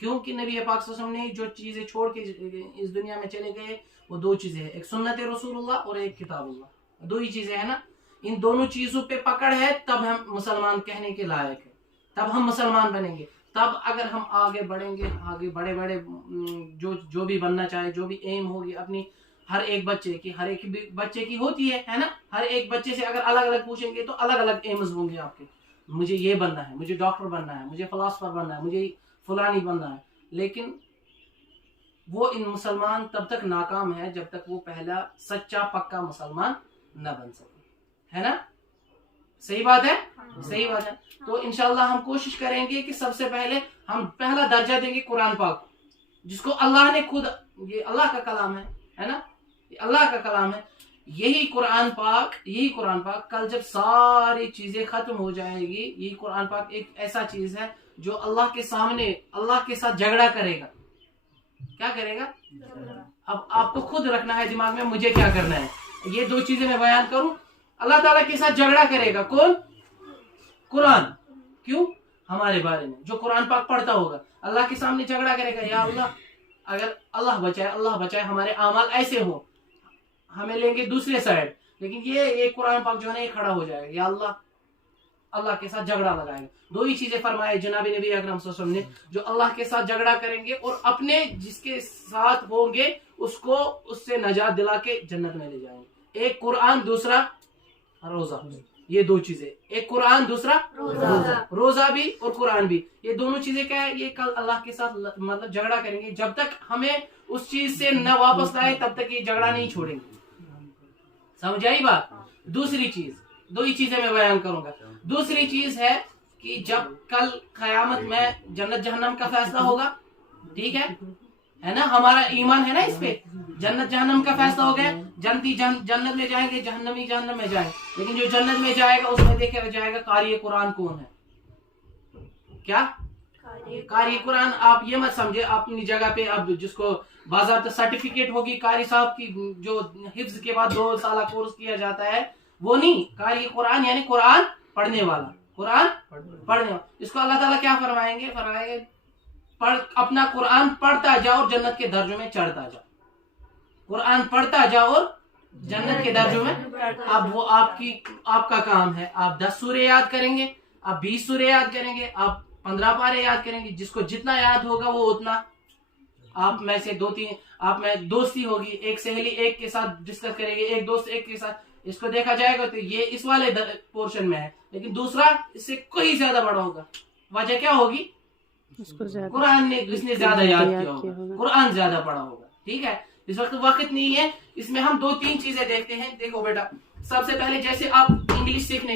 کیونکہ نبی پاک صلی اللہ علیہ وسلم نے جو چیزیں چھوڑ کے اس دنیا میں چلے گئے وہ دو چیزیں ہیں، ایک سنت رسول اللہ اور ایک کتاب اللہ، دو ہی چیزیں ہیں نا. ان دونوں چیزوں پہ پکڑ ہے تب ہم مسلمان کہنے کے لائق ہیں، تب ہم مسلمان بنیں گے. تب اگر ہم آگے بڑھیں گے، آگے بڑے بڑے جو بھی بننا چاہے، جو بھی ایم ہوگی اپنی ہر ایک بچے کی، ہر ایک بچے کی ہوتی ہے نا، ہر ایک بچے سے اگر الگ الگ پوچھیں گے تو الگ الگ ایمز ہوں گے آپ کے. مجھے یہ بننا ہے، مجھے ڈاکٹر بننا ہے، مجھے فلاسفر بننا ہے، مجھے فلانی بننا ہے. لیکن وہ ان مسلمان تب تک ناکام ہے جب تک وہ پہلا سچا پکا مسلمان نہ بن سکے، ہے نا؟ صحیح بات ہے، صحیح بات ہے. تو انشاءاللہ ہم کوشش کریں گے کہ سب سے پہلے ہم پہلا درجہ دیں گے قرآن پاک، جس کو اللہ نے خود، یہ اللہ کا کلام ہے نا، یہ اللہ کا کلام ہے. یہی قرآن پاک کل جب ساری چیزیں ختم ہو جائے گی، یہی قرآن پاک ایک ایسا چیز ہے جو اللہ کے سامنے اللہ کے ساتھ جھگڑا کرے گا. کیا کرے گا؟ اب آپ کو خود رکھنا ہے دماغ میں مجھے کیا کرنا ہے. یہ دو چیزیں میں بیان کروں. اللہ تعالیٰ کے ساتھ جھگڑا کرے گا کون؟ قرآن. کیوں؟ ہمارے بارے میں جو قرآن پاک پڑھتا ہوگا اللہ کے سامنے جھگڑا کرے گا، یا اللہ اگر اللہ بچائے ہمارے اعمال ایسے ہوں، ہمیں لیں گے دوسرے سائڈ، لیکن یہ قرآن پاک جو ہے نا یہ کھڑا ہو جائے گا، یا اللہ کے ساتھ جھگڑا لگائے گا. دو ہی چیزیں فرمائے جناب نبی اکرم صلی اللہ علیہ وسلم نے، جو اللہ کے ساتھ جھگڑا کریں گے اور اپنے جس کے ساتھ ہوں گے اس سے نجات دلا کے جنت میں لے جائیں گے. ایک قرآن، دوسرا روزہ. یہ دو چیزیں، ایک قرآن دوسرا روزہ بھی اور قرآن بھی. یہ دونوں چیزیں کیا ہے؟ یہ کل اللہ کے ساتھ مطلب جھگڑا کریں گے. جب تک ہمیں اس چیز سے نہ واپس لائے تب تک یہ جھگڑا نہیں چھوڑیں گے. سمجھ آئی بات؟ دوسری چیز، دو ہی چیزیں میں بیان کروں گا. دوسری چیز ہے کہ جب کل قیامت میں جنت جہنم کا فیصلہ ہوگا، ٹھیک ہے نا، ہمارا ایمان ہے نا اس پہ. جنت جہنم کا فیصلہ ہو گیا، جنتی جنت میں جائیں گے، جہنمی جہنم میں جائیں گے. لیکن جو جنت میں جائے گا اس میں دیکھا جائے گا قاری قرآن کون ہے. کیا قاری قرآن؟ آپ یہ مت سمجھے اپنی جگہ پہ اب جس کو باضابطہ سرٹیفکیٹ ہوگی قاری صاحب کی، جو حفظ کے بعد 2 سالہ کورس کیا جاتا ہے، وہ نہیں. قاری قرآن یعنی قرآن پڑھنے والا، قرآن پڑھنے والا. اس کو اللہ تعالیٰ کیا فرمائیں گے؟ اپنا قرآن پڑھتا جاؤ اور جنت کے درجوں میں چڑھتا جاؤ. قرآن پڑھتا جاؤ اور جنت کے درجوں میں. اب وہ آپ کا کام ہے. آپ 10 سورے یاد کریں گے، آپ 20 سورے یاد کریں گے، آپ 15 پارے یاد کریں گے. جس کو جتنا یاد ہوگا وہ اتنا. آپ میں سے 2-3 آپ میں دوستی ہوگی، ایک سہیلی ایک کے ساتھ ڈسکس کرے گی، ایک دوست ایک کے ساتھ. اس کو دیکھا جائے گا تو یہ اس والے پورشن میں ہے، لیکن دوسرا اس سے کوئی زیادہ بڑا ہوگا. وجہ کیا ہوگی؟ قرآن نے اس نے زیادہ یاد کیا ہوگا، قرآن زیادہ پڑھا ہوگا. ٹھیک ہے، اس وقت نہیں ہے. اس میں ہم 2-3 چیزیں دیکھتے ہیں. دیکھو بیٹا، سب سے پہلے جیسے آپ انگلش سیکھنے